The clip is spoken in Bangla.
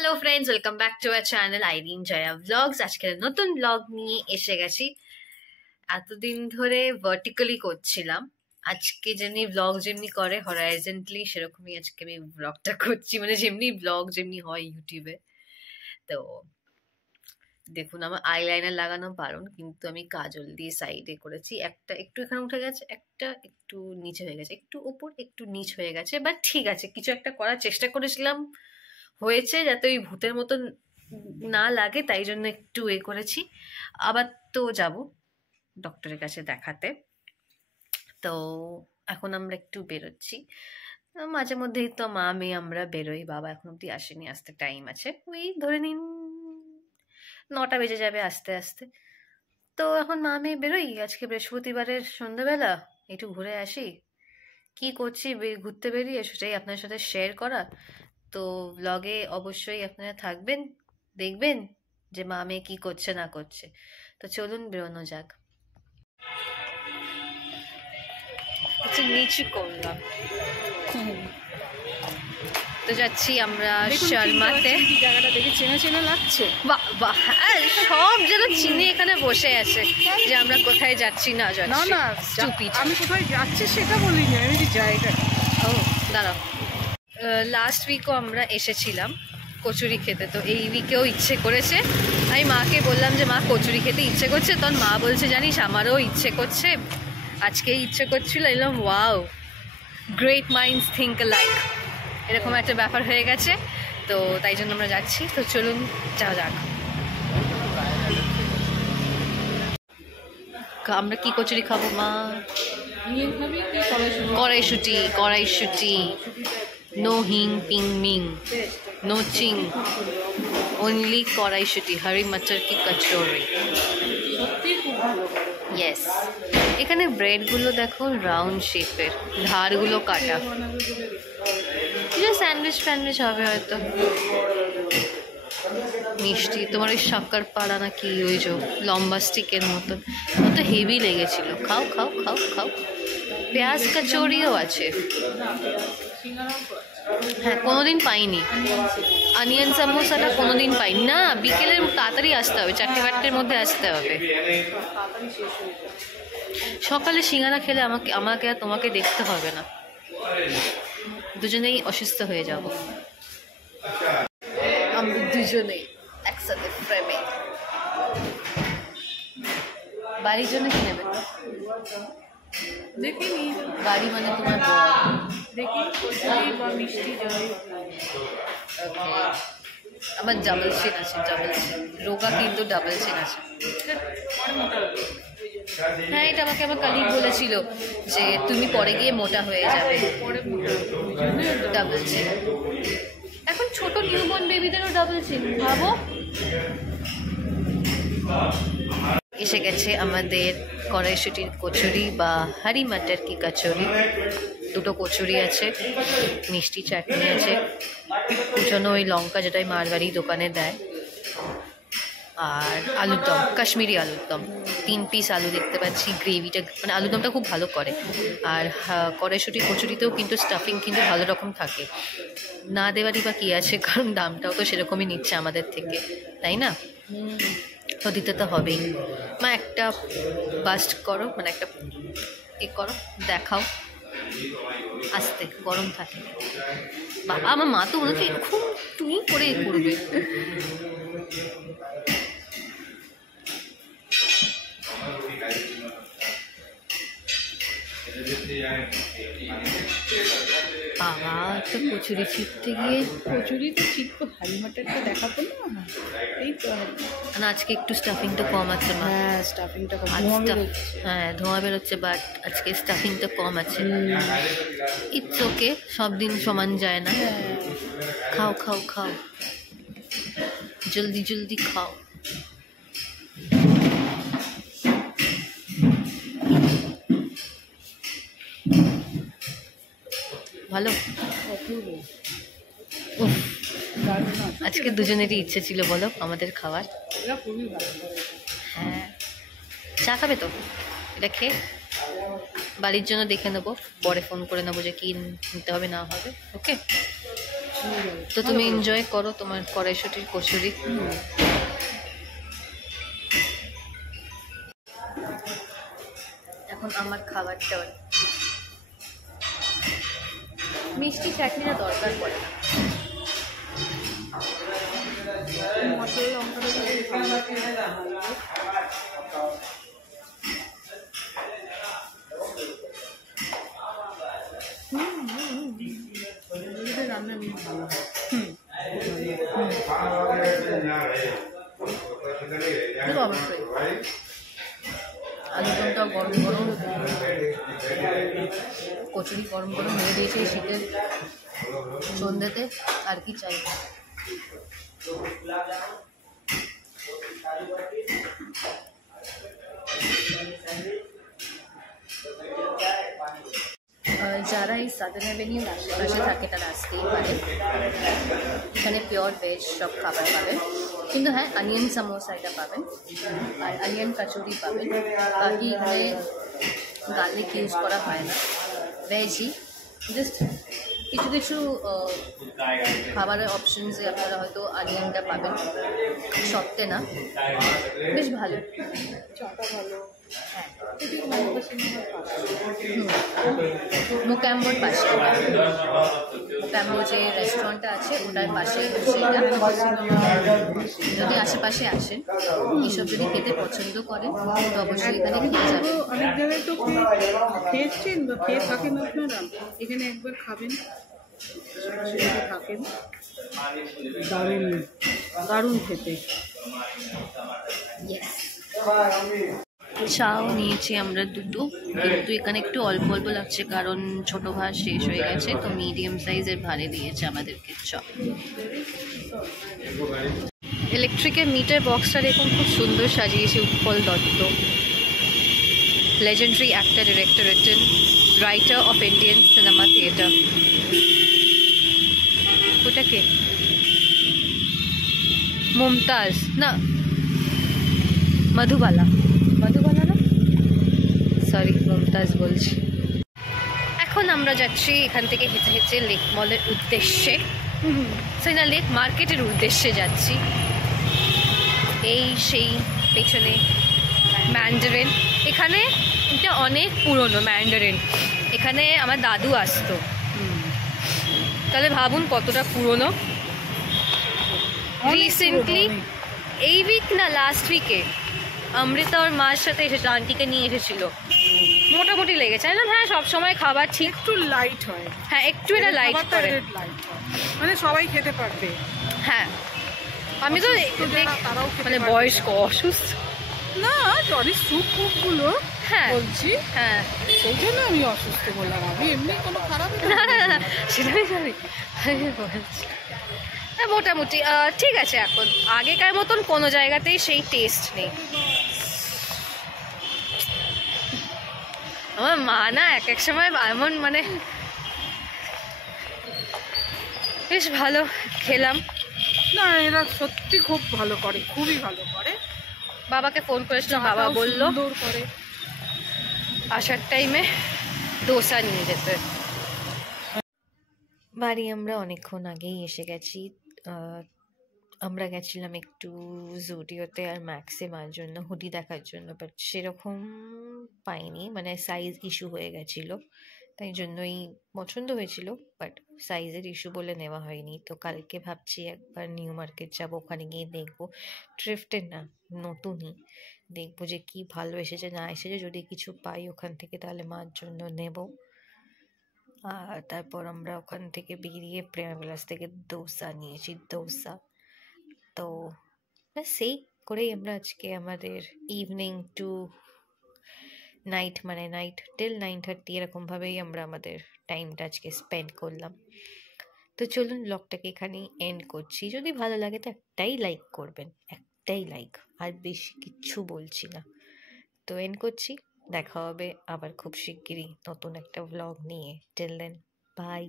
Hello friends, welcome back to our channel Irin Joya blogs. আজকের নতুন ব্লগ নিয়ে এসে গেছি। এতদিন ধরে ভার্টিক্যালি করছিলাম, আজকে যেমনি ব্লগ যেমনি করে হরাইজেন্টালি সেরকমই আজকে আমি ব্লগটা করছি, মানে যেমনি ব্লগ যেমনি হয় ইউটিউবে। তো দেখুন, আমার আইলাইনার লাগানো বারণ, কিন্তু আমি কাজল দিয়ে সাইডে করেছি। একটা একটু এখানে উঠে গেছে, একটা একটু নিচে হয়ে গেছে, একটু উপর একটু নিচ হয়ে গেছে, বাট ঠিক আছে, কিছু একটা করার চেষ্টা করেছিলাম, হয়েছে, যাতে ওই ভূতের মতন না লাগে, তাই জন্য একটু করেছি। আবার তো যাব ডক্টরের কাছে দেখাতে। তো এখন আমরা একটু বেরোচ্ছি, মাঝে মধ্যেই তো মা মেয়ে আমরা বেরোই, বাবা এখন অব্দি আসেনি, আসতে টাইম আছে, ওই ধরে নিন 9টা বেজে যাবে আস্তে আস্তে। তো এখন মা মেয়ে বেরোই, আজকে বৃহস্পতিবারের সন্ধ্যাবেলা একটু ঘুরে আসি। কি করছি ঘুরতে বেরিয়ে সেটাই আপনার সাথে শেয়ার করা। তো ব্লগে অবশ্যই আপনারা থাকবেন, দেখবেন যে মা মেয়ে কি করছে না করছে। তো চলুন বেরোনো যাক। আচ্ছা, নিচু করলাম। তো যাচ্ছি আমরা শর্মাতে। জায়গাটা দেখে চেনা চেনা লাগছে। বাহ বাহ, হ্যাঁ, সব যেন চিনে এখানে বসে আছে যে আমরা কোথায় যাচ্ছি না যাচ্ছি। না না, আমি কোথায় যাচ্ছি সেটা বলিনি, আমি যে জায়গা। ও দাঁড়াও, লাস্ট উইকও আমরা এসেছিলাম কচুরি খেতে, তো এই উইকেও ইচ্ছে করেছে। আমি মাকে বললাম যে মা কচুরি খেতে ইচ্ছে করছে, তখন মা বলছে জানিস আমারও ইচ্ছে করছে, আজকেই ইচ্ছে করছিল। এলাম, wow, great minds think like, এরকম একটা ব্যাপার হয়ে গেছে। তো তাই জন্য আমরা যাচ্ছি। তো চলুন যাওয়া যাক। আমরা কি কচুরি খাবো মা? কড়াইশুটি, কড়াইশুটি, নো হিং পিং মিং, নো চিং, ওনলি কড়াইশুটি, হরি মটর কি কচুরি। ইয়েস, এখানে ব্রেডগুলো দেখো রাউন্ড শেপের, ধারগুলো কাটা। স্যান্ডউইচ ফ্যান্ডউইচ হবে হয়তো। মিষ্টি তোমার ওই শক্কর পাড়া না কি, ওই যে লম্বা স্টিকের মতন, তো হেভি লেগেছিল। খাও খাও খাও খাও। পেঁয়াজ কচুরিও আছে, হ্যাঁ, কোনোদিন পাইনি। অনিয়ন সামোসাটা কোনোদিন পাইনি। না, বিকেলের তাড়াতাড়ি আসতে হবে, 4টে-5টের মধ্যে আসতে হবে। সকালে সিঙ্গারা খেলে আমাকে আর তোমাকে দেখতে হবে না, দুজনেই অসুস্থ হয়ে যাব। আমরা দুজনেই একসাথে ফ্রেমে। বাড়ির জন্য কি নেবে? দেখিনি, বাড়ি মানে তোমার দেখি কচুরি বা মিষ্টি যাই। আমার ডাবল চেন আছে, ডাবল চেন রোগা, কিন্তু ডাবল চেন আছে। হ্যাঁ, এটা আমাকে আমার কালিগ বলেছিল যে তুমি পরে গিয়ে মোটা হয়ে যাবে। ডাবল চেন, এখন ছোট নিউবর্ন বেবিদেরও ডাবল চেন, ভাবো। এসে গেছে আমাদের কড়াইশুটির কচুরি বা হারি মটর কি কচুরি। দুটো কচুরি আছে, মিষ্টি চাটনি আছে, কুচনো ওই লঙ্কা যেটাই মারবাড়ি দোকানে দেয়, আর আলুর দম, কাশ্মীরি আলুর দম, 3 পিস আলু দেখতে পাচ্ছি। গ্রেভিটা মানে আলুর দমটা খুব ভালো করে। আর কড়াইশুটি কচুরিতেও কিন্তু স্টাফিং কিন্তু ভালো রকম থাকে, না দেওয়ারই বা কী আছে, কারণ দামটাও তো সেরকমই নিচ্ছে আমাদের থেকে, তাই না? তো দিতে তো হবেই। মা একটা বাস্ট করো, মানে একটা করো, দেখাও, আস্তে, গরম থাকে। বাবা, আমার মা তো মনে হচ্ছে খুব টুই করে করবে। বাবা, তো কচুরি ছিটতে গিয়ে কচুরি তো চিপকো, হারি মাটারটা দেখাবো না, এই তো। না, আজকে একটু স্টাফিংটা কম আছে মা। হ্যাঁ, স্টাফিংটা কম, হ্যাঁ, ধোঁয়া বেরোচ্ছে, বাট আজকে স্টাফিংটা কম আছে। ইটস ওকে, সব দিন সমান যায় না। খাও খাও খাও, জলদি জলদি খাও। ভালো। আজকে দুজনেরই ইচ্ছে ছিল বলো আমাদের খাওয়ার। হ্যাঁ, চা খাবে তো? এটা খেয়ে বাড়ির জন্য দেখে নেবো, পরে ফোন করে নেবো যে কি নিতে হবে না হবে। ওকে, তো তুমি এনজয় করো তোমার কড়াইশুটির কচুরি। এখন আমার খাবারটা মিষ্টি চাটনিটা দরকার পড়ে না। মশলা লঙ্কাটা রান্না নিয়ে ভালো হয়। অবশ্যই আলুদমটা গরম গরম, কচুরি গরম গরম হয়ে দিয়েছে শীতের সন্ধ্যেতে, আর কি চাই। যারা এই সাদার্ন অ্যাভিনিউর আশেপাশে থাকে তারা আসতেই পারে, এখানে পিওর ভেজ সব খাবার পাবেন। কিন্তু হ্যাঁ, অনিয়ন সামোসা এটা পাবেন আর অনিয়ন কচুরি পাবেন। বাকি এখানে গার্লিক ইউজ করা হয় না, ভেজই। জাস্ট কিছু কিছু খাবারের অপশনসে আপনারা হয়তো অনিয়নটা পাবেন, সবতে না। বেশ ভালো, ভালো। হ্যাঁ। মোক্যাম্বোর পাশে, মোক্যাম্বো যে রেস্টুরেন্টটা আছে ওটার পাশে সেটা। যদি আশেপাশে আসেন, এইসব যদি খেতে পছন্দ করেন তো অবশ্যই এখানে খেয়ে যাবেন। অনেক জায়গায় তো খেয়েছেন বা খেয়ে থাকেন আপনারা, এখানে একবার খাবেন, থাকেন। দারুণ দারুণ খেতে। চাও নিয়েছি আমরা দুটো, কিন্তু এখানে একটু অল্প অল্প লাগছে কারণ ছোট ভাত শেষ হয়ে গেছে, তো মিডিয়াম সাইজের ভারে দিয়েছে আমাদেরকে চা। ইলেকট্রিকের মিটার বক্সটা দেখুন খুব সুন্দর সাজিয়েছে Utpal Dutta, legendary actor, director, written, writer of Indian cinema theatre. ওটা কে? মুমতাজ না, মধুবালা, মধুবালা না, সরি মুমতাজ বলছি। এখন আমরা যাচ্ছি এখান থেকে হেঁটে হেঁটে লেক মলের উদ্দেশ্যে, সেই না লেক মার্কেটের উদ্দেশ্যে যাচ্ছি। এই সেই পেছনে ম্যান্ডারিন, এখানে এটা অনেক পুরনো ম্যান্ডারিন, এখানে আমার দাদু আসতো। তাহলে ভাবুন কতটা পুরনো। রিসেন্টলি এই উইক না লাস্ট উইকে অমৃতা ওর মার সাথে এসেছে, আন্টিকে নিয়ে এসেছিল, মোটামুটি লেগেছে। হ্যাঁ, সব সময় খাবার ঠিক একটু লাইট হয়, হ্যাঁ একটু এটা লাইট করে, মানে সবাই খেতে পারবে। হ্যাঁ আমি তো মানে বয়স্ক অসুস্থ না, সরি স্যুপগুলো হ্যাঁ বলছি, হ্যাঁ সেই জন্য আমি অসুস্থ বললাম, আমি এমনি কোনো খারাপ না না না সেটাই জানি বলছি। হ্যাঁ মোটামুটি ঠিক আছে। এখন আগেকার মতন কোনো জায়গাতেই সেই টেস্ট নেই। আমার মা না এক এক সময় এমন মানে বেশ ভালো খেলাম। না, এরা সত্যি খুব ভালো করে, খুবই ভালো করে। বাবাকে ফোন করেছিলাম, বাবা বললো করে আসার টাইমে ডোসা নিয়ে যেতে। বাড়ি আমরা অনেকক্ষণ আগেই এসে গেছি। আমরা গেছিলাম একটু জুডিওতে আর ম্যাক্সিমার জন্য হুডি দেখার জন্য, বাট সেরকম পাইনি, মানে সাইজ ইস্যু হয়ে গেছিলো, তাই জন্যই পছন্দ হয়েছিল বাট সাইজের ইস্যু বলে নেওয়া হয়নি। তো কালকে ভাবছি একবার নিউ মার্কেট যাবো, ওখানে গিয়ে দেখবো, থ্রিফটের না নতুনই, দেখবো যে কি ভালো এসেছে না এসেছে, যদি কিছু পাই ওখান থেকে তাহলে মার জন্য নেব। আর তারপর আমরা ওখান থেকে বেরিয়ে প্রেমাবিলাস থেকে দোসা নিয়েছি, দোসা। তো সেই করেই আমরা আজকে আমাদের ইভিনিং টু নাইট, মানে নাইট টিল 9:30 এরকমভাবেই আমরা আমাদের টাইমটা আজকে স্পেন্ড করলাম। তো চলুন ব্লগটাকে এখানেই এন্ড করছি। যদি ভালো লাগে তো একটাই লাইক করবেন, একটাই লাইক, আর বেশি কিচ্ছু বলছি না। তো এন্ড করছি, দেখা হবে আবার খুব শিগগিরই নতুন একটা ব্লগ নিয়ে। Till then by.